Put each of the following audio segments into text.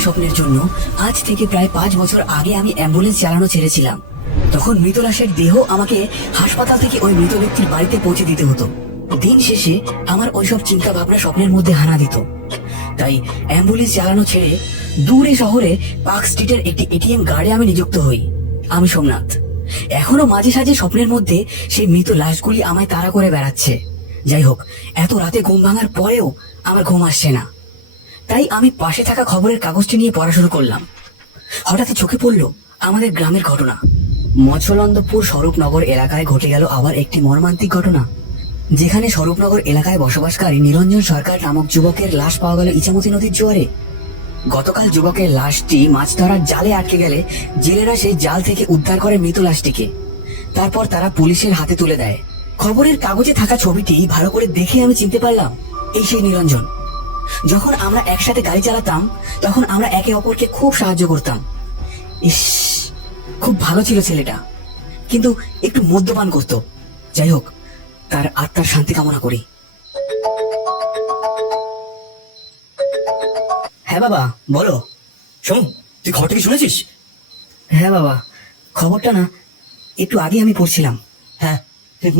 আগামী স্বপ্নের জন্য আজ থেকে প্রায় 5 বছর আগে আমি অ্যাম্বুলেন্স চালানো ছেড়েছিলাম। তখন মৃত লাশের দেহ আমাকে হাসপাতাল থেকে ওই মৃত ব্যক্তির বাড়িতে পৌঁছে দিতে হতো। দিন শেষে আমার ওইসব চিন্তা ভাবনা স্বপ্নের মধ্যে হানা দিত। তাই অ্যাম্বুলেন্স চালানো ছেড়ে দূরে শহরে পার্ক স্ট্রিটের একটি এটিএম গার্ডে আমি নিযুক্ত হই। আমি সোমনাথ। এখনো মাঝে সাঝে স্বপ্নের মধ্যে সেই মৃত লাশগুলি আমায় তাড়া করে বেড়াচ্ছে। যাই হোক, এত রাতে ঘুম ভাঙার পরেও আমার ঘুম আসছে না। তাই আমি পাশে থাকা খবরের কাগজটি নিয়ে পড়া শুরু করলাম। হঠাৎই চোখে পড়ল আমাদের গ্রামের ঘটনা। মৎস্যলন্দপুর স্বরূপনগর এলাকায় ঘটে গেল আবার একটি মর্মান্তিক ঘটনা, যেখানে স্বরূপনগর এলাকায় বসবাসকারী নিরঞ্জন সরকার নামক যুবকের লাশ পাওয়া গেল ইছামতি নদীর জোয়ারে। গতকাল যুবকের লাশটি মাছ ধরার জালে আটকে গেলে জেলেরা সেই জাল থেকে উদ্ধার করে মৃত লাশটিকে। তারপর তারা পুলিশের হাতে তুলে দেয়। খবরের কাগজে থাকা ছবিটি ভালো করে দেখে আমি চিনতে পারলাম এই সেই নিরঞ্জন। যখন আমরা একসাথে গাড়ি চালাতাম তখন আমরা একে অপরকে খুব সাহায্য করতাম। ইস, খুব ভালো ছিল ছেলেটা, কিন্তু একটু মদ্যপান করত। যাই হোক, তার আত্মার শান্তি কামনা করি। হ্যাঁ বাবা, বলো। শোন, তুই খবরটা কি শুনেছিস? হ্যাঁ বাবা, খবরটা না একটু আগে আমি পড়ছিলাম। হ্যাঁ,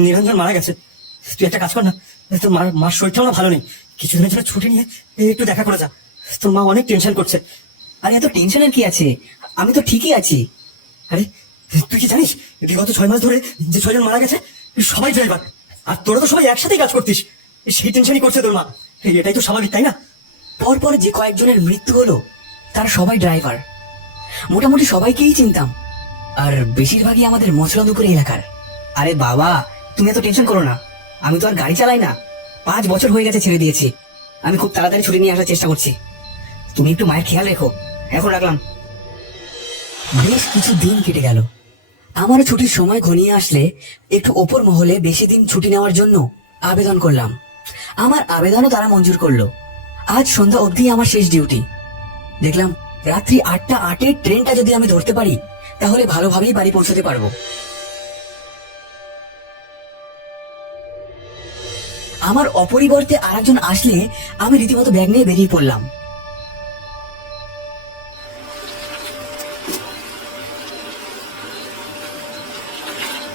নিরঞ্জন মারা গেছে। তুই একটা কাজ কর না, তোর মার শরীরটাও না ভালো নেই, কিছুদিনের জন্য ছুটি নিয়ে একটু দেখা করে যা। তোর মা অনেক টেনশন করছে। আরে এত টেনশনের কি আছে, আমি তো ঠিকই আছি। আরে তুই কি জানিস, বিগত 6 মাস ধরে যে 6 জন মারা গেছে সবাই ড্রাইভার, আর তোরা তো সবাই একসাথেই কাজ করতিস। সেই টেনশনই করছে তোর মা। এটাই তো স্বাভাবিক, তাই না? পরপর যে কয়েকজনের মৃত্যু হলো তারা সবাই ড্রাইভার। মোটামুটি সবাইকেই চিনতাম, আর বেশিরভাগই আমাদের মৎস্যলন্দপুর এলাকার। আরে বাবা, তুমি এত টেনশন করো না, আমি তো আর গাড়ি চালাই না। 5 বছর হয়ে গেছে ছেড়ে দিয়েছি। আমি খুব তাড়াতাড়ি ছুটি নিয়ে আসার চেষ্টা করছি। তুমি একটু মায়ের খেয়াল রেখো। এখন রাখলাম। বেশ কিছু দিন কেটে গেল। আমার ছুটির সময় ঘনিয়ে আসলে একটু ওপর মহলে বেশি দিন ছুটি নেওয়ার জন্য আবেদন করলাম। আমার আবেদনও তারা মঞ্জুর করলো। আজ সন্ধ্যা অবধি আমার শেষ ডিউটি। দেখলাম রাত্রি 8টা 8-এর ট্রেনটা যদি আমি ধরতে পারি তাহলে ভালোভাবেই বাড়ি পৌঁছতে পারবো। আমার অপরিবর্তে আরেকজন আসলে আমি রীতিমতো ব্যাগ নিয়ে বেরিয়ে পড়লাম।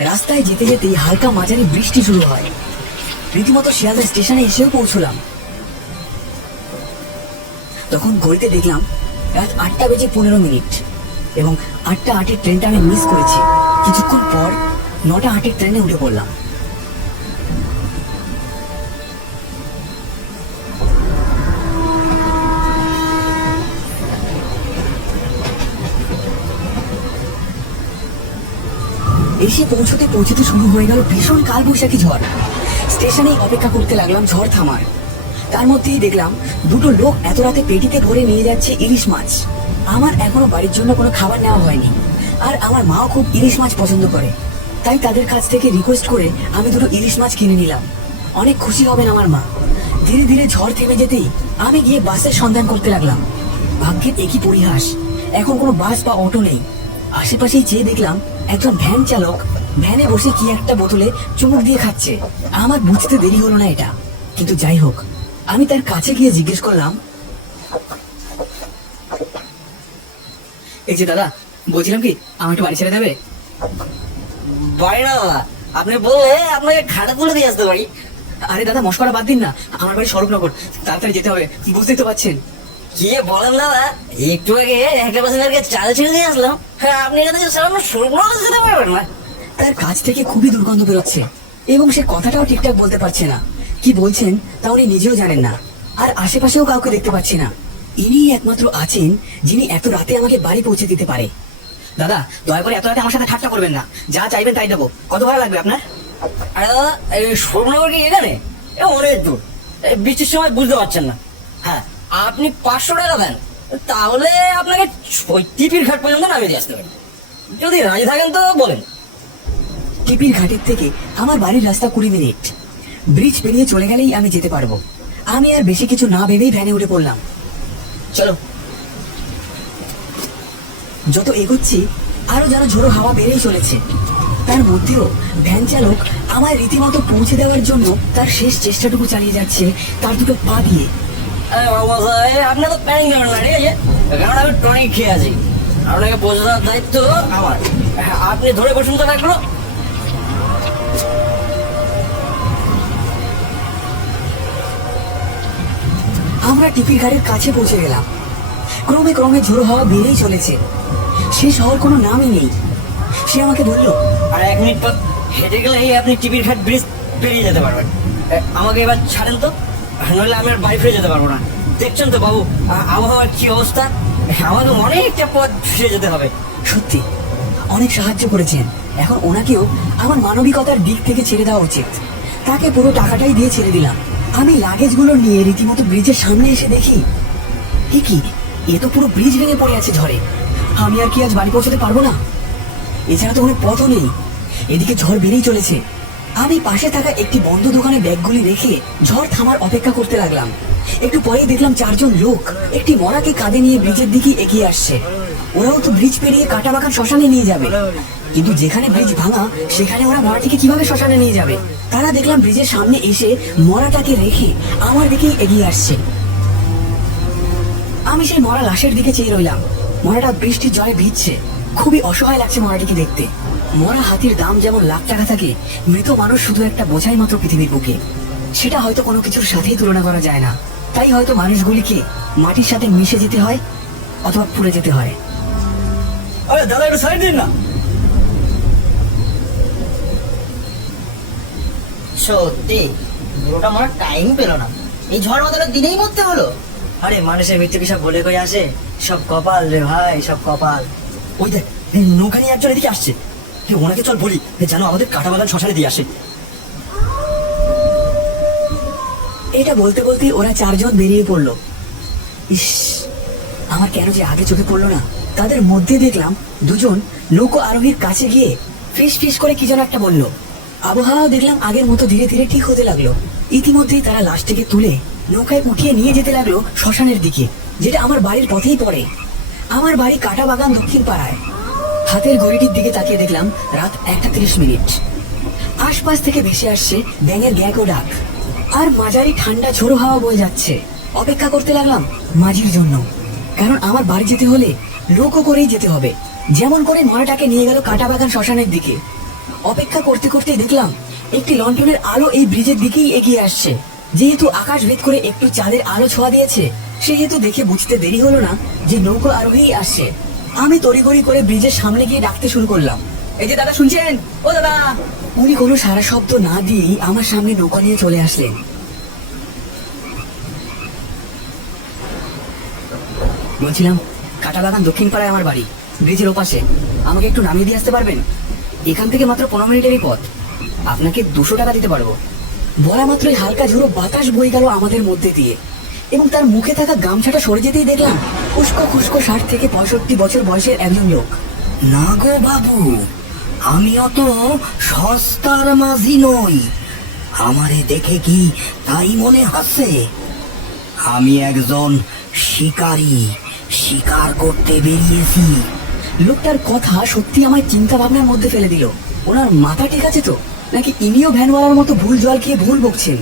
রাস্তায় যেতে যেতেই হালকা মাঝারি বৃষ্টি শুরু হয়। রীতিমতো শিয়ালদা স্টেশনে এসেও পৌঁছলাম। তখন ঘড়িতে দেখলাম রাত 8টা বেজে 15 মিনিট এবং 8টা 8-এর ট্রেনটা আমি মিস করেছি। কিছুক্ষণ পর 9টা 8-এর ট্রেনে উঠে পড়লাম। এসে পৌঁছতে পৌঁছতে শুরু হয়ে গেল ভীষণ কালবৈশাখী ঝড়। স্টেশনেই অপেক্ষা করতে লাগলাম ঝড় থামার। তার মধ্যেই দেখলাম দুটো লোক এত রাতে পেটিতে ভরে নিয়ে যাচ্ছে ইলিশ মাছ। আমার এখনো বাড়ির জন্য কোনো খাবার নেওয়া হয়নি, আর আমার মাও খুব ইলিশ মাছ পছন্দ করে। তাই তাদের কাছ থেকে রিকোয়েস্ট করে আমি দুটো ইলিশ মাছ কিনে নিলাম। অনেক খুশি হবেন আমার মা। ধীরে ধীরে ঝড় থেমে যেতেই আমি গিয়ে বাসের সন্ধান করতে লাগলাম। ভাগ্যের একই পরিহাস, এখন কোনো বাস বা অটো নেই। আশেপাশেই চেয়ে দেখলাম একজন ভ্যান চালক ভ্যানে বসে কি একটা বোতলে চুমুক দিয়ে খাচ্ছে। আমার বুঝতে দেরি হলো না এটা, কিন্তু যাই হোক, আমি তার কাছে গিয়ে জিজ্ঞেস করলাম, এই যে দাদা, বলছিলাম কি আমার একটু বাড়ি ছেড়ে দেবে? বাড়ি না দাদা, আপনি বললে আপনাকে ঘাটে তুলে দিয়ে আসতে পারি। আরে দাদা, মশকরা বাদ দিন না, আমার বাড়ি স্বরূপনগর, তাড়াতাড়ি যেতে হবে, বুঝতেই তো পারছেন। কি বলেন দাদা, একটু আগে একটা প্যাসেঞ্জারকে চালে ছেড়ে দিয়ে আসলাম। হ্যাঁ, আপনি এখান থেকে সারানো স্বরূপনগর যেতে পারবেন না। তার কাছ থেকে খুবই দুর্গন্ধ বেরোচ্ছে এবং সে কথাটাও ঠিকঠাক বলতে পারছে না। কি বলছেন তা উনি নিজেও জানেন না, আর আশেপাশেও কাউকে দেখতে পাচ্ছি না। ইনি একমাত্র আছেন যিনি এত রাতে আমাকে বাড়ি পৌঁছে দিতে পারে। দাদা, দয়া করে এত রাতে আমার সাথে ঠাট্টা করবেন না, যা চাইবেন তাই দেবো। কত ভাড়া লাগবে আপনার? আরে দাদা, এই স্বরূপনগর কি এখানে? অনেক দূর, বৃষ্টির সময় বুঝতে পারছেন না। হ্যাঁ, আপনি 500 টাকা দেন, তাহলে আপনাকে ওই টিপির ঘাট পর্যন্ত নামিয়ে দিয়ে আসতে পারেন। যদি রাজি থাকেন তো বলেন। টিপির ঘাটের থেকে আমার বাড়ির রাস্তা 20 মিনিট। ব্রিজ পেরিয়ে চলে গেলেই আমি যেতে পারবো। আমি আর বেশি কিছু না ভেবেই ভ্যানে উঠে পড়লাম। চলো। যত এগোচ্ছি আরো যেন ঝোড়ো হাওয়া বেড়েই চলেছে। তার মধ্যেও ভ্যান চালক আমায় রীতিমতো পৌঁছে দেওয়ার জন্য তার শেষ চেষ্টাটুকু চালিয়ে যাচ্ছে তার দুটো পা দিয়ে। আপনি তো প্যানিং করেন না, ঠিক আছে? কারণ আমি টনিক খেয়ে আছি। আপনাকে বোঝানোর দায়িত্ব আমার। হ্যাঁ, আপনি ধরে বসুন তো ব্যাগগুলো। আমরা টিপির ঘাটের কাছে পৌঁছে গেলাম। ক্রমে ক্রমে ঝোড়ো হাওয়া বেড়েই চলেছে। সে শহর কোনো নামই নেই। সে আমাকে বলল, আর 1 মিনিট পর হেঁটে গেলেই আপনি টিপির ঘাট ব্রিজ পেরিয়ে যেতে পারবেন। আমাকে এবার ছাড়েন তো, নইলে আমি আর বাড়ি ফিরে যেতে পারবো না। দেখছেন তো বাবু আবহাওয়ার কি অবস্থা, আমাকে অনেকটা পথ ফিরে যেতে হবে। সত্যি অনেক সাহায্য করেছেন। এখন ওনাকেও আমার মানবিকতার দিক থেকে ছেড়ে দেওয়া উচিত। তাকে পুরো টাকাটাই দিয়ে ছেড়ে দিলাম। আমি লাগেজগুলো নিয়ে রীতিমতো ব্রিজের সামনে এসে দেখি, কি এ তো পুরো ব্রিজ ভেঙে পড়ে আছে ঝড়ে। আমি আর কি আজ বাড়ি পৌঁছতে পারবো না? এছাড়া তো কোনো পথও নেই। এদিকে ঝড় বেড়েই চলেছে। আমি পাশে থাকা একটি বন্ধ দোকানে ব্যাগগুলি রেখে ঝড় থামার অপেক্ষা করতে লাগলাম। একটু পরেই দেখলাম 4 জন লোক একটি মরাকে কাঁধে নিয়ে ব্রিজের দিকে এগিয়ে আসছে। ওরাও তো ব্রিজ পেরিয়ে কাটাবাগান শ্মশানে নিয়ে যাবে, কিন্তু যেখানে ব্রিজ ভাঙা সেখানে ওরা মরাটিকে কিভাবে শ্মশানে নিয়ে যাবে? তারা দেখলাম ব্রিজের সামনে এসে মরাটাকে রেখে আমার দিকেই এগিয়ে আসছে। আমি সেই মরা লাশের দিকে চেয়ে রইলাম। মরাটা বৃষ্টির জলে ভিজছে। খুবই অসহায় লাগছে মরাটিকে দেখতে। মরা হাতির দাম যেমন লাখ টাকা থাকে, মৃত মানুষ শুধু একটা বোঝাই মাত্র পৃথিবীর বুকে। সেটা হয়তো কোনো কিছুর সাথেই তুলনা করা যায় না। তাই হয়তো মানুষগুলিকে মাটির সাথে মিশে যেতে হয় অথবা পুড়ে যেতে হয়। আরে দাদা, একটু সাইড দিন না। সত্যি বুড়োটা মরার টাইম পেল না, এই ঝড় বাদলের দিনেই মরতে হলো। আরে মানুষের মৃত্যু কি সব বলে কই আসে? সব কপাল রে ভাই, সব কপাল। ওই দেখ, এই নৌকা নিয়ে একজন এদিকে আসছে। ওনাকে চল বলি যেন আমাদের কাটাবাগান শ্মশানে দিয়ে আসে। এটা বলতে বলতেই ওরা 4 জন বেরিয়ে পড়লো। ইস, আমার কেন যে আগে চোখে পড়লো না? তাদের মধ্যে দেখলাম 2 জন নৌকো আরোহীর কাছে গিয়ে ফিস ফিস করে কি যেন একটা বলল। আবহাওয়া দেখলাম আগের মতো ধীরে ধীরে ঠিক হতে লাগলো। ইতিমধ্যেই তারা লাশটিকে তুলে নৌকায় উঠিয়ে নিয়ে যেতে লাগলো শ্মশানের দিকে, যেটা আমার বাড়ির পথেই পড়ে। আমার বাড়ি কাটাবাগান দক্ষিণ পাড়ায়। হাতের ঘড়িটির দিকে তাকিয়ে দেখলাম রাত 1:30। আশপাশ থেকে ভেসে আসছে ব্যাঙের গ্যাক ও ডাক, আর মাঝারি ঠান্ডা ঝোড়ো হাওয়া বয়ে যাচ্ছে। অপেক্ষা করতে লাগলাম মাঝির জন্য, কারণ আমার বাড়ি যেতে হলে নৌকো করেই যেতে হবে। যেমন করে মরাটাকে নিয়ে গেল কাটাবাগান শ্মশানের দিকে। অপেক্ষা করতে করতে দেখলাম একটি লন্ঠনের আলো এই ব্রিজের দিকেই এগিয়ে আসছে। যেহেতু আকাশ ভেদ করে একটু চাঁদের আলো ছোঁয়া দিয়েছে, সেহেতু দেখে বুঝতে দেরি হলো না যে নৌকো আরোহী আসছে। আমি তড়িঘড়ি করে ব্রিজের সামনে গিয়ে ডাকতে শুরু করলাম, এই যে দাদা, শুনছেন? ও দাদা! উনি কোনো সারা শব্দ না দিয়েই আমার সামনে নৌকা নিয়ে চলে আসলেন। বলছিলাম, কাটাবাগান দক্ষিণ পাড়ায় আমার বাড়ি, ব্রিজের ওপাশে। আমাকে একটু নামিয়ে দিয়ে আসতে পারবেন? এখান থেকে মাত্র 15 মিনিটেরই পথ। আপনাকে 200 টাকা দিতে পারবো। বলা মাত্রই হালকা ঝোড়ো বাতাস বয়ে গেল আমাদের মধ্যে দিয়ে, এবং তার মুখে থাকা গামছাটা সরে যেতেই দেখলাম উস্কো খুস্কো 60 থেকে 65 বছর বয়সের একজন লোক। না গো বাবু, আমি অত সস্তার মাঝি নই। আমারে দেখে কি তাই মনে হচ্ছে? আমি একজন শিকারী, শিকার করতে বেরিয়েছি। লোকটার কথা সত্যি আমার চিন্তা ভাবনার মধ্যে ফেলে দিল। ওনার মাথা ঠিক আছে তো, নাকি ইনিও ভ্যানওয়ালার মতো ভুল জল খেয়ে ভুল বকছেন?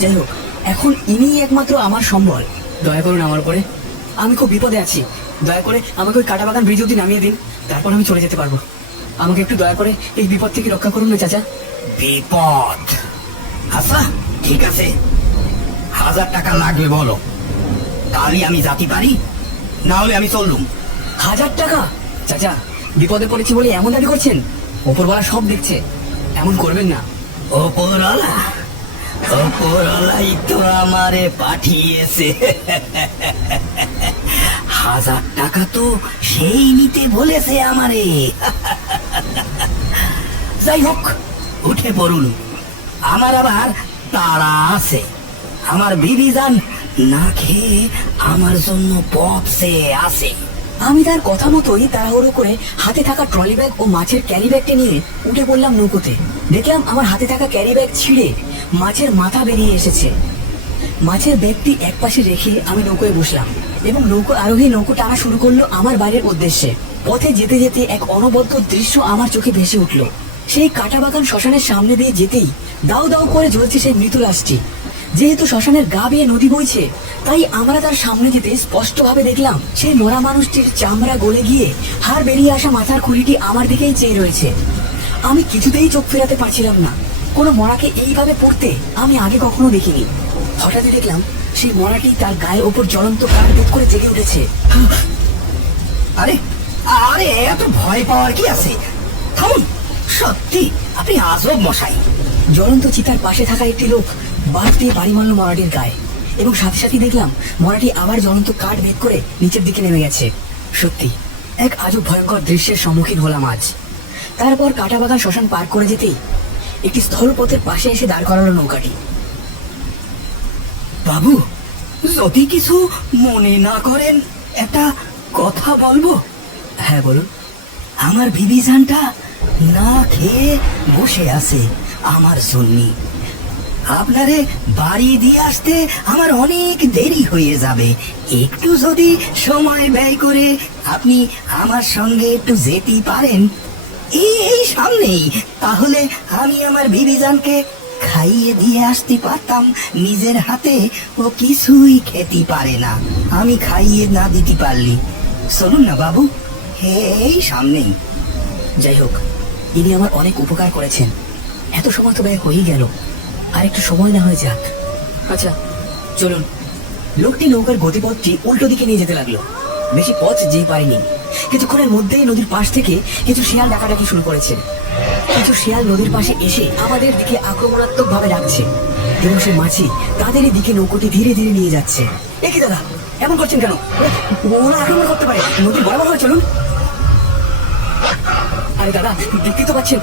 যাই হোক, এখন ইনিই একমাত্র আমার সম্বল। দয়া করুন আমার উপরে, আমি খুব বিপদে আছি। দয়া করে আমাকে ওই কাটাবাগান ব্রিজ অব্দি নামিয়ে দিন, তারপর আমি চলে যেতে পারবো। আমাকে একটু দয়া করে এই বিপদ থেকে রক্ষা করুন না চাচা। বিপদ? আচ্ছা ঠিক আছে, 1000 টাকা লাগবে বলো, তাহলে আমি যাতে পারি, না হলে আমি চললুম। 1000 টাকা? চাচা, বিপদে পড়েছি বলে এমন দাবি করছেন? ওপরওয়ালা সব দেখছে, এমন করবেন না। ওপরওয়ালা? ওপরওয়ালাই তো আমারে পাঠিয়েছে। 1000 টাকা তো সেই নিতে বলেছে আমারে। যাই হোক, উঠে পড়ুন, আমার আবার তাড়া আছে। আমার বিবি যান না খেয়ে আমার জন্য পপসে আছে। আমি তার কথা মতোই তাড়াহুড়ো করে হাতে থাকা ট্রলি ব্যাগ ও মাছের ক্যারি ব্যাগটি নিয়ে উঠে পড়লাম নৌকোতে। দেখলাম আমার হাতে থাকা ক্যারি ব্যাগ ছিঁড়ে মাছের মাথা বেরিয়ে এসেছে। মাছের ব্যাগটি একপাশে রেখে আমি নৌকোয় বসলাম, এবং নৌকো আরোহী নৌকো টানা শুরু করলো আমার বাড়ির উদ্দেশ্যে। পথে যেতে যেতে এক অনবদ্য দৃশ্য আমার চোখে ভেসে উঠল। সেই কাটাবাগান শ্মশানের সামনে দিয়ে যেতেই দাউ দাউ করে জ্বলছে সেই মৃত লাশটি। যেহেতু শ্মশানের গা বেয়ে নদী বইছে, তাই আমরা তার সামনে যেতে স্পষ্টভাবে দেখলাম সেই মরা মানুষটির চামড়া গলে গিয়ে হাড় বেরিয়ে আসা মাথার খুলিটি আমার দিকেই চেয়ে রয়েছে। আমি কিছুতেই চোখ ফেরাতে পারছিলাম না। কোনো মরাকে এইভাবে পড়তে আমি আগে কখনো দেখিনি। হঠাৎই দেখলাম সেই মরাটি তার গায়ের ওপর জ্বলন্ত কাঠ বেদ করে জেগে উঠেছে। আরে আরে এত ভয় পাওয়ার কি আছে? থামুন, সত্যি আপনি আজব মশাই। জ্বলন্ত চিতার পাশে থাকা একটি লোক বাঁশ দিয়ে বাড়ি মারল মরাটির গায়ে, এবং সাথে সাথে দেখলাম মরাটি আবার জ্বলন্ত কাঠ ভেদ করে নিচের দিকে নেমে গেছে। সত্যি এক আজব ভয়ঙ্কর দৃশ্যের সম্মুখীন হলাম আজ। তারপর কাঁটাবাগান শ্মশান পার করে যেতেই একটি স্থলপথের পাশে এসে দাঁড় করালো নৌকাটি। বাবু, যদি কিছু মনে না করেন একটা কথা বলবো? হ্যাঁ বলুন। আমার বিবিজানটা না খেয়ে বসে আছে আমার জন্যে। আপনারে বাড়ি দিয়ে আসতে আমার অনেক দেরি হয়ে যাবে। একটু যদি সময় ব্যয় করে আপনি আমার সঙ্গে একটু যেতে পারেন এই সামনেই, তাহলে আমি আমার বিবিজানকে খাইয়ে দিয়ে আসতে পারতাম নিজের হাতে। ও কিছুই খেতে পারে না আমি খাইয়ে না দিতে পারলি। চলুন না বাবু, এই সামনেই। যাই হোক, ইনি আমার অনেক উপকার করেছেন। এত সময় তো ব্যয় হয়েই গেল, আর একটু সময় না হয়ে যাক। আচ্ছা চলুন। লোকটি নৌকার গতিপথটি উল্টো দিকে নিয়ে যেতে লাগলো। বেশি পথ যেই পারিনি। কিছুক্ষণের মধ্যেই নদীর পাশ থেকে কিছু শিয়াল ডাকাডাকি শুরু করেছে। কিছু শিয়াল নদীর পাশে এসে আমাদের দিকে আক্রমণাত্মক ভাবে ডাকছে, এবং সে মাছি তাদেরই দিকে নৌকোটি ধীরে ধীরে নিয়ে যাচ্ছে। এ কি দাদা, এমন করছেন কেন? ওরা আক্রমণ করতে পারে, নদী বরাবর হয়ে চলুন। আরে দাদা, দেখতেই তো পাচ্ছেন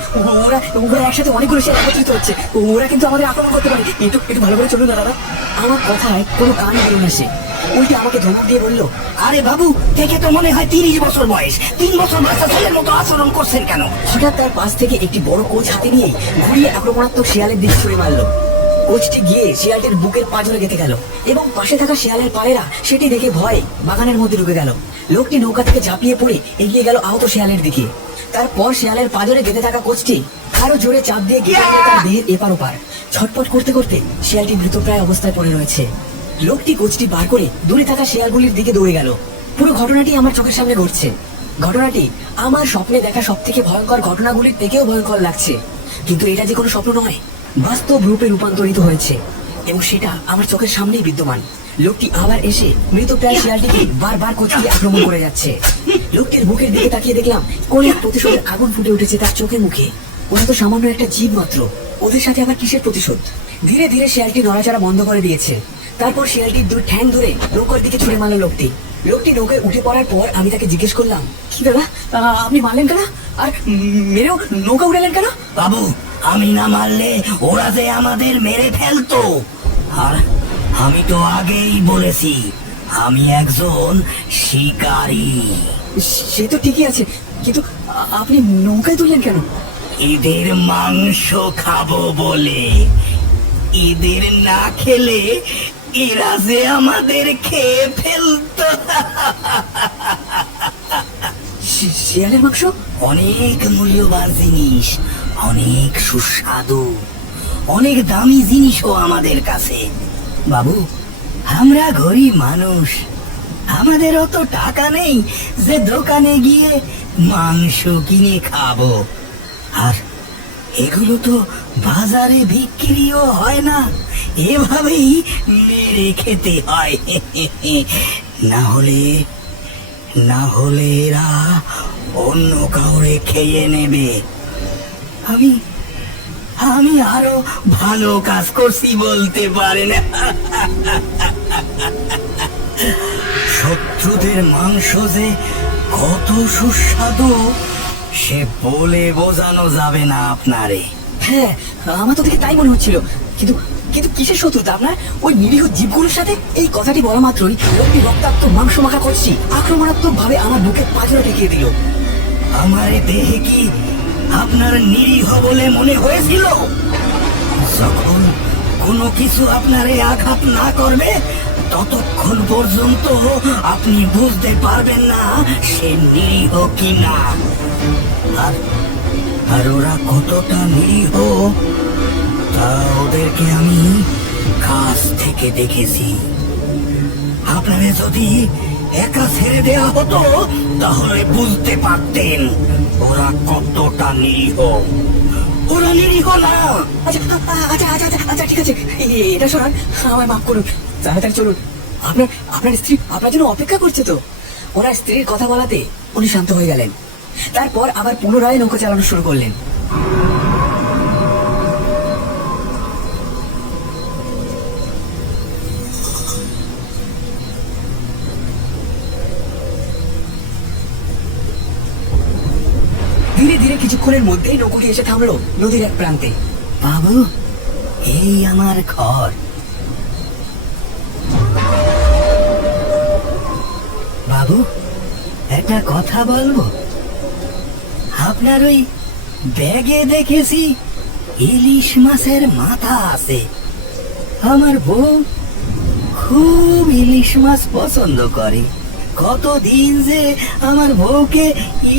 ওরা ওরা একসাথে অনেকগুলো শিয়াল একত্রিত হচ্ছে। ওরা কিন্তু আমাদের আক্রমণ করতে পারে। একটু একটু ভালো করে চলুন না দাদা। আমার কথায় কোনো কান দিল না সে, উল্টে আমাকে ধমক দিয়ে বলল, আরে বাবু, দেখে তো মনে হয় 30 বছর বয়স। 3 বছর বাচ্চা ছেলের মতো আচরণ করছেন কেন? হঠাৎ তার পাশ থেকে একটি বড় কোচ হাতে নিয়ে ঘুরিয়ে আক্রমণাত্মক শিয়ালের দিকে ছুড়ে মারল। কোচটি গিয়ে শিয়ালটির বুকের পাঁজরে গেঁথে গেল, এবং পাশে থাকা শিয়ালের পায়েরা সেটি দেখে ভয়ে বাগানের মধ্যে ঢুকে গেল। লোকটি নৌকা থেকে ঝাঁপিয়ে পড়ে এগিয়ে গেল আহত শিয়ালের দিকে। তারপর শিয়ালের পাঁজরে গেঁথে থাকা কোচটি আরো জোরে চাপ দিয়ে গেঁথে গেল তার দেহের এপার ওপার। ছটপট করতে করতে শিয়ালটি মৃতপ্রায় অবস্থায় পড়ে রয়েছে। লোকটি কোচটি বার করে দূরে থাকা শিয়ালগুলির দিকে দৌড়ে গেল। পুরো ঘটনাটি আমার চোখের সামনে ঘটছে। ঘটনাটি আমার স্বপ্নে দেখা সব থেকে ভয়ঙ্কর ঘটনাগুলির থেকেও ভয়ঙ্কর লাগছে। কিন্তু এটা যে কোনো স্বপ্ন নয়, বাস্তব রূপে রূপান্তরিত হয়েছে, এবং সেটা আমার চোখের সামনেই বিদ্যমান। লোকটি আবার এসে মৃতপ্রায় শিয়ালটিকে বারবার কোচটি আক্রমণ করে যাচ্ছে। লোকটির বুকের দিকে তাকিয়ে দেখলাম কোন এক প্রতিশোধের আগুন ফুটে উঠেছে তার চোখে মুখে। ওরা তো সামান্য একটা জীব মাত্র, ওদের সাথে আবার কিসের প্রতিশোধ? ধীরে ধীরে শিয়ালটি নড়াচড়া বন্ধ করে দিয়েছে। তারপর শিয়ালটির দুই ঠ্যাং ধরে নৌকার দিকে ছুড়ে মারল লোকটি। লোকটি নৌকায় উঠে পড়ার পর আমি তাকে জিজ্ঞেস করলাম, কি দাদা, আপনি মারলেন কেন? আর মেরেও নৌকা উড়ালেন কেন? বাবু, আমি না মারলে ওরা যে আমাদের মেরে ফেলতো। আর আমি তো আগেই বলেছি আমি একজন শিকারী। সে তো ঠিকই আছে, কিন্তু আপনি নৌকায় তুললেন কেন? এদের মাংস খাবো বলে। এদের না খেলে এরা যে আমাদের খেয়ে ফেলতো। শিয়ালের মাংস অনেক মূল্যবান জিনিস, অনেক সুস্বাদু, অনেক দামি জিনিসও আমাদের কাছে। বাবু, আমরা গরিব মানুষ, আমাদের অত টাকা নেই যে দোকানে গিয়ে মাংস কিনে খাবো। আর এগুলো তো বাজারে বিক্রিও হয় না, এভাবেই মেরে খেতে হয়। না হলে এরা অন্য কাউরে খেয়ে নেবে। আমি আরো ভালো কাজ করছি বলতে পারেন। শত্রুদের মাংস যে কত সুস্বাদু সে বলে বোঝানো যাবে না আপনারে। হ্যাঁ, আমার তো দেখে তাই মনে হচ্ছিল। কিন্তু কিন্তু কিসের শত্রুতা আপনার ওই নিরীহ জীবগুলোর সাথে? এই কথাটি বলা মাত্রই লোকটি রক্তাক্ত মাংস মাখা করছি আক্রমণাত্মক ভাবে আমার বুকে পাঁজরে ঠেকিয়ে দিল। আমারে দেহে কি আপনার নিরীহ বলে মনে হয়েছিল? যখন কোনো কিছু আপনারে আঘাত না করবে ততক্ষণ পর্যন্ত আপনি বুঝতে পারবেন না সে নিরীহ কিনা। আর ওরা কতটা নিরীহ তা ওদেরকে আমি কাছ থেকে দেখেছি। আপনারে যদি একা ছেড়ে দেয়া হতো তাহলে বুঝতে পারতেন ওরা কতটা নিরীহ। ওরা নিরীহ না। আচ্ছা আচ্ছা আচ্ছা আচ্ছা আচ্ছা ঠিক আছে, এটা শোনান, আমায় মাফ করুন, তাড়াতাড়ি চলুন। আপনার আপনার স্ত্রী আপনার জন্য অপেক্ষা করছে তো। ওনার স্ত্রীর কথা বলাতে উনি শান্ত হয়ে গেলেন। তারপর আবার পুনরায় নৌকা চালানো শুরু করলেন। ধীরে ধীরে কিছুক্ষণের মধ্যেই নৌকোটি এসে থামলো নদীর এক প্রান্তে। বাবু, এই আমার ঘর। বাবু, একটা কথা বলবো? আপনার ওই ব্যাগে দেখেছি ইলিশ মাছের মাথা আছে। আমার বউ খুব ইলিশ মাছ পছন্দ করে। কতদিন যে আমার বউকে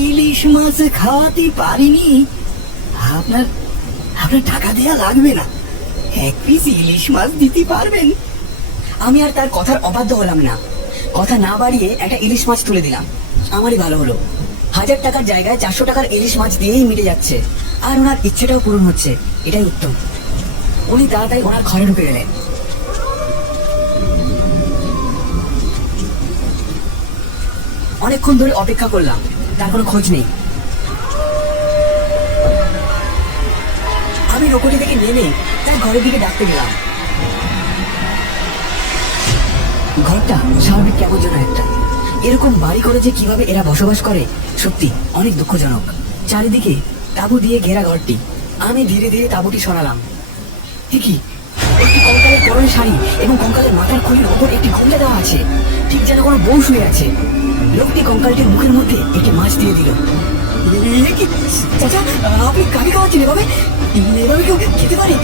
ইলিশ মাছ খাওয়াতে পারিনি। আপনার আপনার টাকা দেয়া লাগবে না, এক পিস ইলিশ মাছ দিতে পারবেন? আমি আর তার কথার অবাধ্য হলাম না। কথা না বাড়িয়ে একটা ইলিশ মাছ তুলে দিলাম। আমারই ভালো হলো, 1000 টাকার জায়গায় 400 টাকার ইলিশ মাছ দিয়েই মিটে যাচ্ছে, আর ওনার ইচ্ছেটাও পূরণ হচ্ছে। এটাই উত্তম। উনি তাড়াতাড়ি ওনার ঘরে ঢুকে গেলেন। অনেকক্ষণ ধরে অপেক্ষা করলাম, তার কোনো খোঁজ নেই। আমি নৌকোটি থেকে নেমে তার ঘরের দিকে ডাকতে গেলাম। ঘরটা স্বাভাবিক কেমন যেন একটা। এরকম বাড়ি করে যে কিভাবে এরা বসবাস করে সত্যি অনেক দুঃখজনক। চারিদিকে তাঁবু দিয়ে ঘেরা ঘরটি। আমি ধীরে ধীরে তাঁবুটি সরালাম। ঠিকই, একটি কঙ্কালের পরনে শাড়ি এবং কঙ্কালের মাথার খুলির ওপর একটি ঘোমটা দেওয়া আছে, ঠিক যেন কোনো বউ শুয়ে আছে। লোকটি কঙ্কালটির মুখের মধ্যে একটি মাছ দিয়ে দিল। এ কি চাচা, আপনি কাকে খাওয়াচ্ছেন এভাবে? এভাবে কেউ খেতে পারে?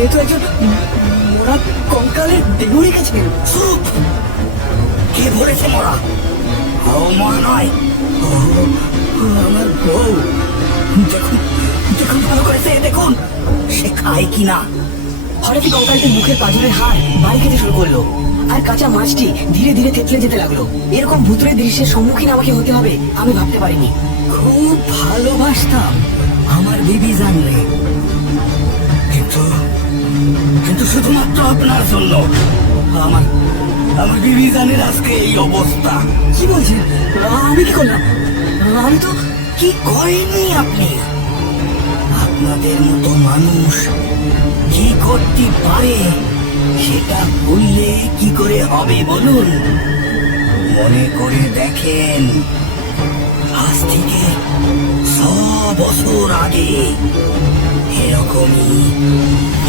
এ তো একজন মোরা কঙ্কালের দেহ রেখেছেন। চুপ! কে বলেছে মরা? ও মরা নয়, ও আমার বউ। দেখুন দেখুন, ভালো করে চেয়ে দেখুন সে খায় কিনা। হঠাৎই কঙ্কালটির মুখের পাঁজরের হাড় বাড়ি খেতে শুরু করলো, আর কাঁচা মাছটি ধীরে ধীরে থেতলে যেতে লাগলো। এরকম ভুতুরে দৃশ্যের সম্মুখীন আমাকে হতে হবে আমি ভাবতে পারিনি। খুব ভালোবাসতাম আমার বিবি জানলে, কিন্তু কিন্তু শুধুমাত্র আপনার জন্য আমার আমার বিবি জানের আজকে এই অবস্থা। কি বলছেন? আমি কি করলাম? আমি তো কি করেননি আপনি? আপনাদের মতো মানুষ কি করতে পারে সেটা বললে কি করে হবে বলুন? মনে করে দেখেন, আজ থেকে 100 বছর আগে এরকমই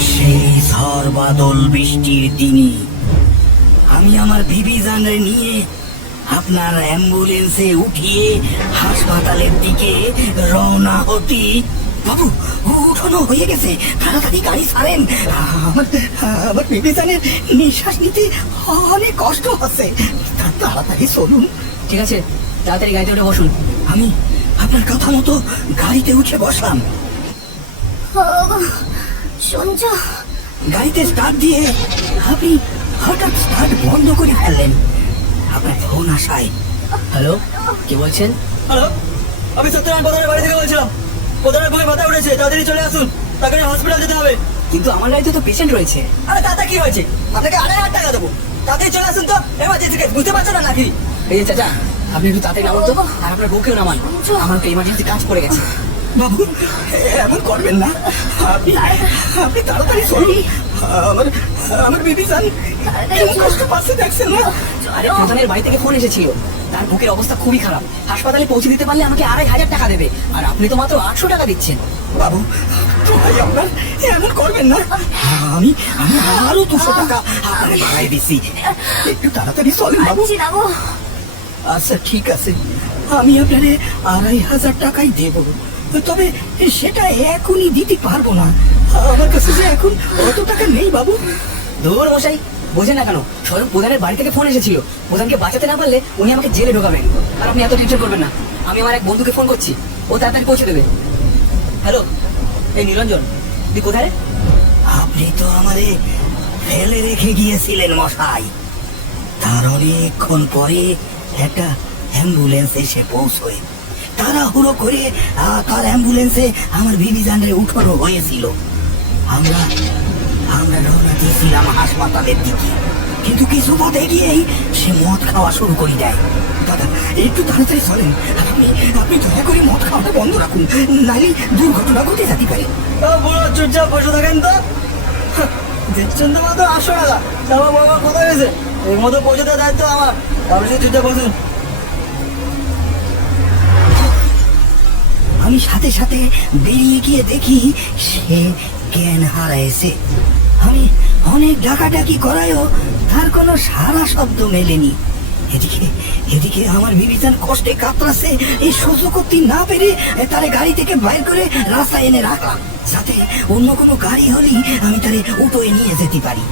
সেই ঝড় বাদল বৃষ্টির দিনই আমি আমার বিবি জানরে নিয়ে আপনার অ্যাম্বুলেন্সে উঠিয়ে হাসপাতালের দিকে রওনা হতি। বাবু, উঠানো হয়ে গেছে, তাড়াতাড়ি গাড়ি ছাড়েন। আমার আমার বিবি জানের নিঃশ্বাস নিতে অনেক কষ্ট হচ্ছে, তাড়াতাড়ি চলুন। ঠিক আছে, তাড়াতাড়ি গাড়িতে উঠে বসুন। আমি আপনার কথা মতো গাড়িতে উঠে বসলাম। শুনছ? গাড়িতে স্টার্ট দিয়ে আপনি হঠাৎ স্টার্ট বন্ধ করে ফেললেন। আপনার ফোন আসায়। হ্যালো, কে বলছেন? হ্যালো, আমি সত্যনারায়ণ প্রধানের বাড়ি থেকে বলছিলাম। প্রধানের বই মাথায় উঠেছে, তাড়াতাড়ি চলে আসুন, তাকে হসপিটাল যেতে হবে। কিন্তু আমার গাড়িতে তো পেশেন্ট রয়েছে। আরে তাতে কি হয়েছে? আপনাকে 2500 টাকা দেবো, তাড়াতাড়ি চলে আসুন তো। এমার্জেন্সি কেস, বুঝতে পারছো না নাকি? এই যে চাচা, আপনি একটু তাড়াতাড়ি নামান তো, আর আপনার বউকেও নামান। আমার তো ইমার্জেন্সি কাজ পড়ে গেছে। বাবু, এমন করবেন না, আপনি আপনি তাড়াতাড়ি চলুন। আমার আমার বিবি জান কেমন কষ্ট পাচ্ছে দেখছেন না? আরে প্রধানের বাড়ি থেকে ফোন এসেছিল, তার বুকের অবস্থা খুবই খারাপ। হাসপাতালে পৌঁছে দিতে পারলে আমাকে 2500 টাকা দেবে, আর আপনি তো মাত্র 800 টাকা দিচ্ছেন। বাবু, ভাই আপনার এমন করবেন না। আমি আমি আরো 200 টাকা আপনাকে বাড়াই দিচ্ছি, একটু তাড়াতাড়ি চলেন বাবু। আচ্ছা যাবো। আচ্ছা ঠিক আছে, আমি আপনারে 2500 টাকাই দেব, তবে সেটা এখনই দিতে পারবো না। আমার কাছে যে এখন অত টাকা নেই বাবু। দূর মশাই, বোঝেন না কেন? স্বয়ং প্রধানের বাড়ি থেকে ফোন এসেছিল। প্রধানকে বাঁচাতে না পারলে উনি আমাকে জেলে ঢোকাবেন। আর আপনি এত টেনশন করবেন না, আমি আমার এক বন্ধুকে ফোন করছি, ও তাড়াতাড়ি পৌঁছে দেবে। হ্যালো, এই নিরঞ্জন, তুই কোথায় রে? আপনি তো আমারে ফেলে রেখে গিয়েছিলেন মশাই। তার অনেকক্ষণ পরে একটা অ্যাম্বুলেন্স এসে পৌঁছয়। তাড়াহুড়ো করে তার অ্যাম্বুলেন্সে আমার বিবি জানরে উঠানো হয়েছিল। আমরা আমরা রওনা দিয়েছিলাম হাসপাতালের দিকে, কিন্তু কিছু পথে গিয়েই সে মদ খাওয়া শুরু করে দেয়। দাদা, একটু তাড়াতাড়ি চলেন। আপনি আপনি দয়া করে মদ খাওয়াটা বন্ধ রাখুন, নাহলে দুর্ঘটনা ঘটে যেতে পারে। বুড়ো চুপচাপ বসে থাকেন তো। দেখছেন তো মাত্র 800 টাকা। আমার বাবা কোথায় গেছে? এর মতো পৌঁছে দেওয়ার দায়িত্ব আমার। আপনি চুপচাপ বসুন। আমি সাথে সাথে বেরিয়ে গিয়ে দেখি সে জ্ঞান হারাইছে। আমি অনেক ডাকাডাকি করায়ও তার কোনো সারা শব্দ মেলেনি। এদিকে এদিকে আমার বিবিচান কষ্টে কাতরাচ্ছে। এই সহ্য করতে না পেরে তারে গাড়ি থেকে বাইর করে রাস্তায় এনে রাখলাম, যাতে অন্য কোনো গাড়ি হলেই আমি তারে উঠোয় নিয়ে যেতে পারি।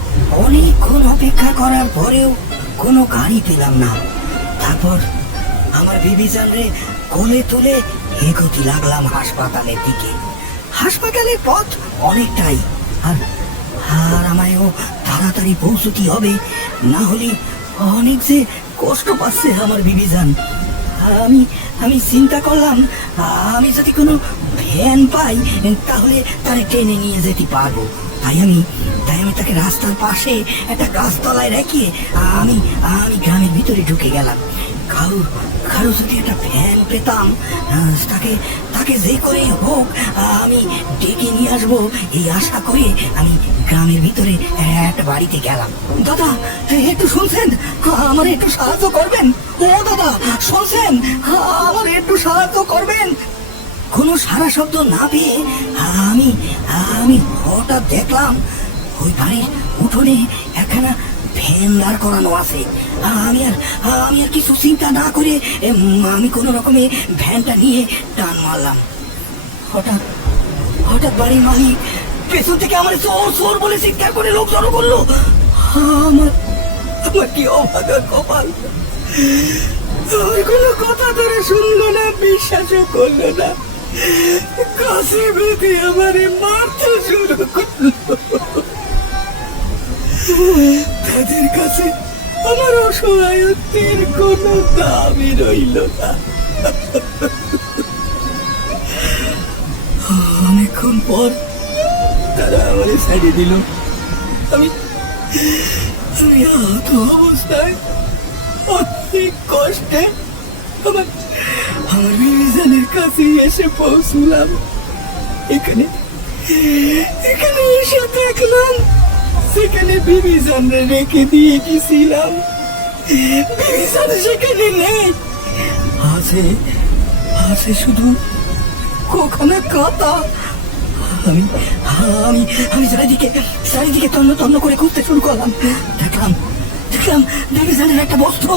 অনেকক্ষণ অপেক্ষা করার পরেও কোনো গাড়ি পেলাম না। তারপর আমার বিবিচানরে কোলে তুলে এগোতে লাগলাম হাসপাতালের দিকে। হাসপাতালের পথ অনেকটাই, আর আর আমায়ও তাড়াতাড়ি পৌঁছতে হবে, না হলে অনেক যে কষ্ট পাচ্ছে আমার বিবিজান। আমি আমি চিন্তা করলাম, আমি যদি কোনো ভ্যান পাই তাহলে তারে টেনে নিয়ে যেতে পারবো। তাই আমি তাকে রাস্তার পাশে একটা গাছতলায় রেখে আমি আমি গ্রামের ভিতরে ঢুকে গেলাম। কারো যদি একটা ভ্যান পেতাম, তাকে তাকে যে করেই হোক আমি ডেকে নিয়ে আসবো, এই আশা করে আমি গ্রামের ভিতরে একটা বাড়িতে গেলাম। দাদা, একটু শুনছেন? আমার একটু সাহায্য করবেন? ও দাদা, শুনছেন? আমার একটু সাহায্য করবেন? কোনো সারা শব্দ না পেয়ে আমি আমি হঠাৎ দেখলাম ওই বাড়ির উঠোনে একখানা ভ্যান দাঁড় করানো আছে। আমি আর কিছু চিন্তা না করে আমি কোনো রকমে ভ্যানটা নিয়ে টান মারলাম। হঠাৎ বাড়ির মালিক পেছন থেকে আমার চোর চোর বলে চিৎকার করে লোক জড়ো করলো। আমার আমার কি অভাগা কপাল! আমার কোনো কথা ধরে শুনলো না, বিশ্বাসও করলো না। কাছে বেঁধে আমারে মারতে শুরু করলো। তাদের কাছে আমার অসহায়ত্বের কোনো দামই রইল না। অনেকক্ষণ পর তারা আমারে ছেড়ে দিল। আমি আমি আহত অবস্থায় অনেক কষ্টে আমার বিবিজানের কাছে এসে পৌঁছলাম। এখানে এসে দেখলাম সেখানে বিবিজানরে রেখে দিয়ে গেছিলাম। বিবিজান সেখানে নেই, আছে শুধু কোখানে কাতা। আমি আমি আমি চারিদিকে তন্ন করে খুঁজতে শুরু করলাম। দেখলাম বিবিজানের একটা বস্ত্র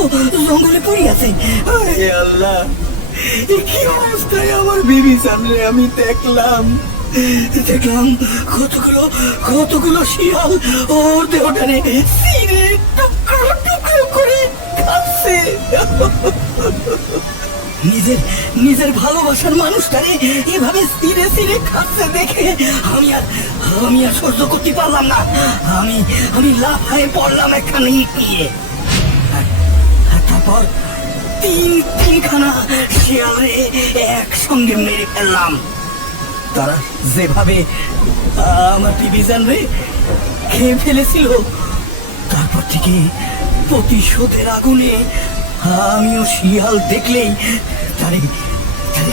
জঙ্গলে পড়ে আছে। আল্লাহ, কি অবস্থায় আমার বিবিজানরে আমি দেখলাম কতগুলো শিয়াল ওর দেহটারে ছিঁড়ে টুকরো করে খাচ্ছে। নিজের ভালোবাসার মানুষটারে এভাবে ছিঁড়ে খাচ্ছে দেখে আমি আর সহ্য করতে পারলাম না। আমি লাফায়ে পড়লাম একখানা ইট নিয়ে। আর তারপর তিনখানা শিয়ালে একসঙ্গে মেরে ফেললাম। তারা যেভাবে আমার বিবিজানরে খেয়ে ফেলেছিল, তারপর থেকে প্রতিশোধের আগুনে আমিও শিয়াল দেখলেই তারে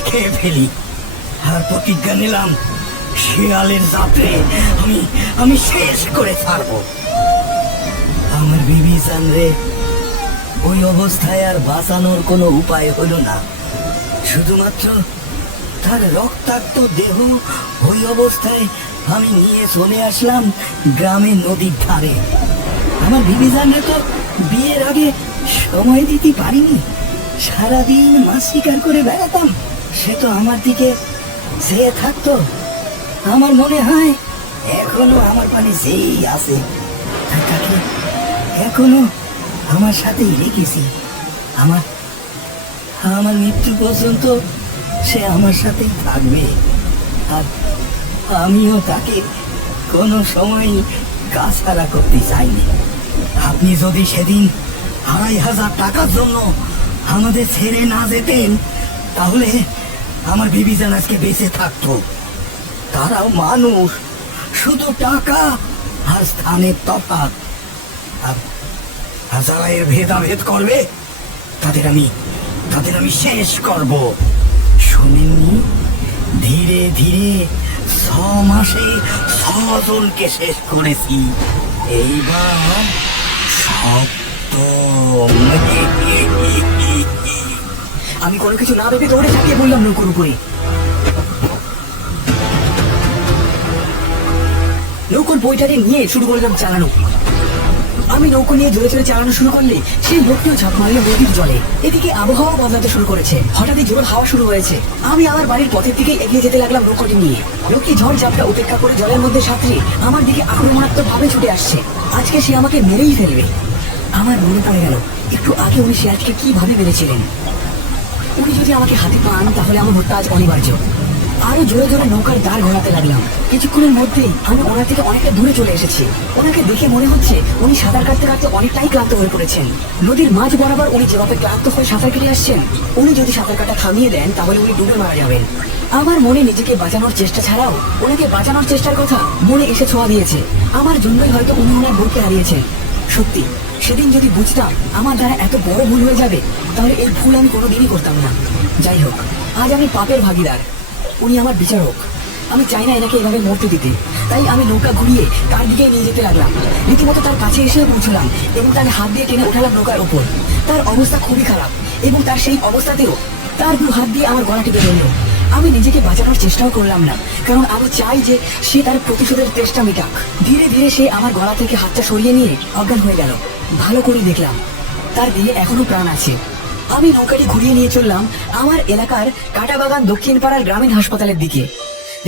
খেয়ে ফেলি। আর প্রতিজ্ঞা নিলাম, শিয়ালের যাত্রে আমি শেষ করে ছাড়বো। আমার বিবিজানরে ওই অবস্থায় আর বাঁচানোর কোনো উপায় হলো না। শুধুমাত্র তার রক্তাক্ত দেহ ওই অবস্থায় আমি নিয়ে চলে আসলাম গ্রামের নদীর ধারে। আমার বিবিজানরে তো বিয়ের আগে সময় দিতে পারিনি। সারাদিন মাছ শিকার করে বেড়াতাম, সে তো আমার দিকে চেয়ে থাকতো। আমার মনে হয় এখনো আমার পানে যেই আছে, তাকে এখনো আমার সাথেই রেখেছি। আমার মৃত্যু পর্যন্ত সে আমার সাথেই থাকবে। আর আমিও তাকে কোনো সময় কাছাড়া করতে চাইনি। আপনি যদি সেদিন 2,500 টাকার জন্য আমাদের ছেড়ে না যেতেন, তাহলে আমার বিবিজান আজকে বেঁচে থাকতো। তারাও মানুষ, শুধু টাকা আর স্থানের তফাৎ। আর যারা এর ভেদাভেদ করবে তাদের আমি শেষ করব। শুনেননি, ধীরে ধীরে 6 মাসে 6 জনকে শেষ করেছি। এইবার সপ্তম। আমি কোনো কিছু না ভেবে দৌড়ে ঝাঁপিয়ে বললাম নৌকোর উপরে। নৌকোর বইটাকে নিয়ে শুরু করলাম চালানো। আমি নৌকো নিয়ে জোরে জোরে চালানো শুরু করলে সেই লোকটিও ঝাঁপ মারলো নদীর জলে। এদিকে আবহাওয়া বদলাতে শুরু করেছে, হঠাৎই জোর হাওয়া শুরু হয়েছে। আমি আমার বাড়ির পথের দিকে এগিয়ে যেতে লাগলাম নৌকোটি নিয়ে। লোকটি ঝড় ঝাপটা উপেক্ষা করে জলের মধ্যে সাঁতরে আমার দিকে আক্রমণাত্মক ভাবে ছুটে আসছে। আজকে সে আমাকে মেরেই ফেলবে। আমার মনে পড়ে গেল একটু আগে উনি শেয়ালটিকে কিভাবে মেরেছিলেন। উনি যদি আমাকে হাতে পান তাহলে আমার হত্যা আজ অনিবার্য। আরো জোরে জোরে নৌকার দাঁড় ঘোরাতে লাগলাম। কিছুক্ষণের মধ্যেই আমি ওনার থেকে অনেকটা দূরে চলে এসেছি। ওনাকে দেখে মনে হচ্ছে উনি সাঁতার কাটতে কাটতে অনেকটাই ক্লান্ত হয়ে পড়েছেন। নদীর মাঝ বরাবর উনি যেভাবে ক্লান্ত হয়ে সাঁতার কেটে আসছেন, উনি যদি সাঁতার কাটা থামিয়ে দেন তাহলে উনি ডুবে মারা যাবেন। আমার মনে নিজেকে বাঁচানোর চেষ্টা ছাড়াও ওনাকে বাঁচানোর চেষ্টার কথা মনে এসে ছোঁয়া দিয়েছে। আমার জন্যই হয়তো উনি ওনার বউকে হারিয়েছেন। সত্যি, সেদিন যদি বুঝতাম আমার দ্বারা এত বড় ভুল হয়ে যাবে, তাহলে এই ভুল আমি কোনোদিনই করতাম না। যাই হোক, আজ আমি পাপের ভাগীদার, উনি আমার বিচারক। আমি চাই না এনাকে এভাবে মরতে দিতে। তাই আমি নৌকা ঘুরিয়ে তার দিকে নিয়ে যেতে লাগলাম। রীতিমতো তার কাছে এসে পৌঁছলাম এবং তার হাত দিয়ে টেনে উঠালাম নৌকার ওপর। তার অবস্থা খুবই খারাপ এবং তার সেই অবস্থাতেও তার 2 হাত দিয়ে আমার গলা টিপে ধরল। আমি নিজেকে বাঁচানোর চেষ্টাও করলাম না, কারণ আমি চাই যে সে তার প্রতিশোধের চেষ্টা মেটাক। ধীরে ধীরে সে আমার গলা থেকে হাতটা সরিয়ে নিয়ে অজ্ঞান হয়ে গেল। ভালো করে দেখলাম তার দেহে এখনো প্রাণ আছে। আমি নৌকাটি ঘুরিয়ে নিয়ে চললাম আমার এলাকার কাটাবাগান দক্ষিণ পাড়ার গ্রামীণ হাসপাতালের দিকে।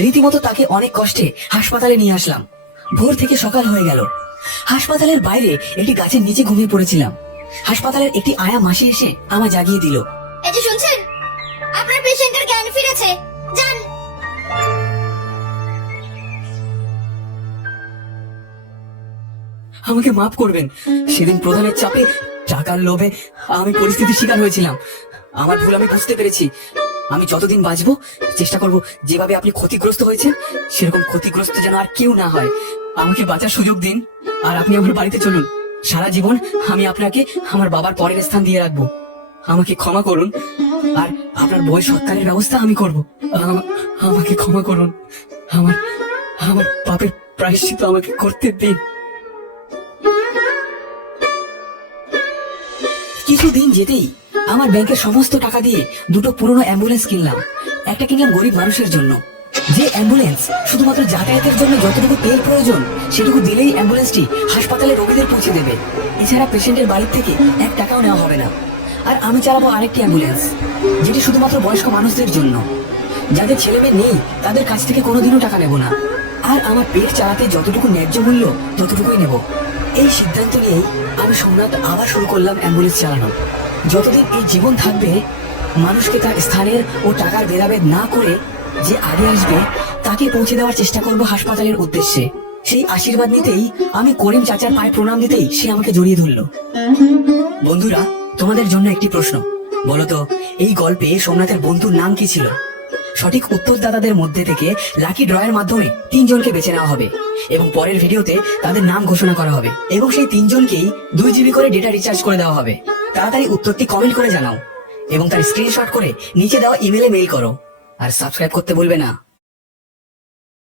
রীতিমতো তাকে অনেক কষ্টে হাসপাতালে নিয়ে আসলাম। ভোর থেকে সকাল হয়ে গেল। হাসপাতালের বাইরে একটি গাছের নিচে ঘুমিয়ে পড়েছিলাম। হাসপাতালের একটি আয়া মাসি এসে আমায় জাগিয়ে দিল। এই যে শুনছেন, আপনার পেশেন্টের জ্ঞান ফিরেছে, যান। আমাকে মাফ করবেন। সেদিন প্রধানের চাপে, টাকার লোভে আমি পরিস্থিতির শিকার হয়েছিলাম। আমার ভুল আমি বুঝতে পেরেছি। আমি যতদিন বাঁচবো চেষ্টা করব যেভাবে আপনি ক্ষতিগ্রস্ত হয়েছেন সেরকম ক্ষতিগ্রস্ত যেন আর কেউ না হয়। আমাকে বাঁচার সুযোগ দিন আর আপনি আমার বাড়িতে চলুন। সারা জীবন আমি আপনাকে আমার বাবার পরের স্থান দিয়ে রাখবো। আমাকে ক্ষমা করুন আর আপনার বয়স সৎকারের ব্যবস্থা আমি করব। আমাকে ক্ষমা করুন। আমার পাপের প্রায়শ্চিত্ত আমাকে করতে দিন। কিছুদিন যেতেই আমার ব্যাংকের সমস্ত টাকা দিয়ে 2টো পুরনো অ্যাম্বুলেন্স কিনলাম। একটা কিনলাম গরিব মানুষের জন্য, যে অ্যাম্বুলেন্স শুধুমাত্র যাতায়াতের জন্য যতটুকু তেল প্রয়োজন সেটুকু দিলেই অ্যাম্বুলেন্সটি হাসপাতালে রোগীদের পৌঁছে দেবে। এছাড়া পেশেন্টের বাড়ি থেকে 1 টাকাও নেওয়া হবে না। আর আমি চালাবো আরেকটি অ্যাম্বুলেন্স, যেটি শুধুমাত্র বয়স্ক মানুষদের জন্য। যাদের ছেলেমেয়ে নেই তাদের কাছ থেকে কোনোদিনও টাকা নেব না। আর আমার পেট চালাতে যতটুকু ন্যায্য মূল্য ততটুকুই নেব। এই সিদ্ধান্ত নিয়েই আমি সোমনাথ আবার শুরু করলাম অ্যাম্বুলেন্স চালানো। যতদিন এই জীবন থাকবে মানুষকে তার স্থানের ও টাকার ভেদাভেদ না করে যে আগে আসবে তাকে পৌঁছে দেওয়ার চেষ্টা করব হাসপাতালের উদ্দেশ্যে। সেই আশীর্বাদ নিতেই আমি করিম চাচার পায়ে প্রণাম দিতেই সে আমাকে জড়িয়ে ধরল। বন্ধুরা, তোমাদের জন্য একটি প্রশ্ন, বলো তো এই গল্পে সোমনাথের বন্ধুর নাম কি ছিল? সঠিক উত্তরদাতাদের মধ্যে থেকে লাকি ড্রয়ের মাধ্যমে 3 জনকে বেছে নেওয়া হবে এবং পরের ভিডিওতে তাদের নাম ঘোষণা করা হবে এবং সেই 3 জনকেই 2 GB করে ডেটা রিচার্জ করে দেওয়া হবে। তাড়াতাড়ি উত্তরটি কমেন্ট করে জানাও এবং তার স্ক্রিনশট করে নিচে দেওয়া ইমেলে মেইল করো। আর সাবস্ক্রাইব করতে ভুলবে না।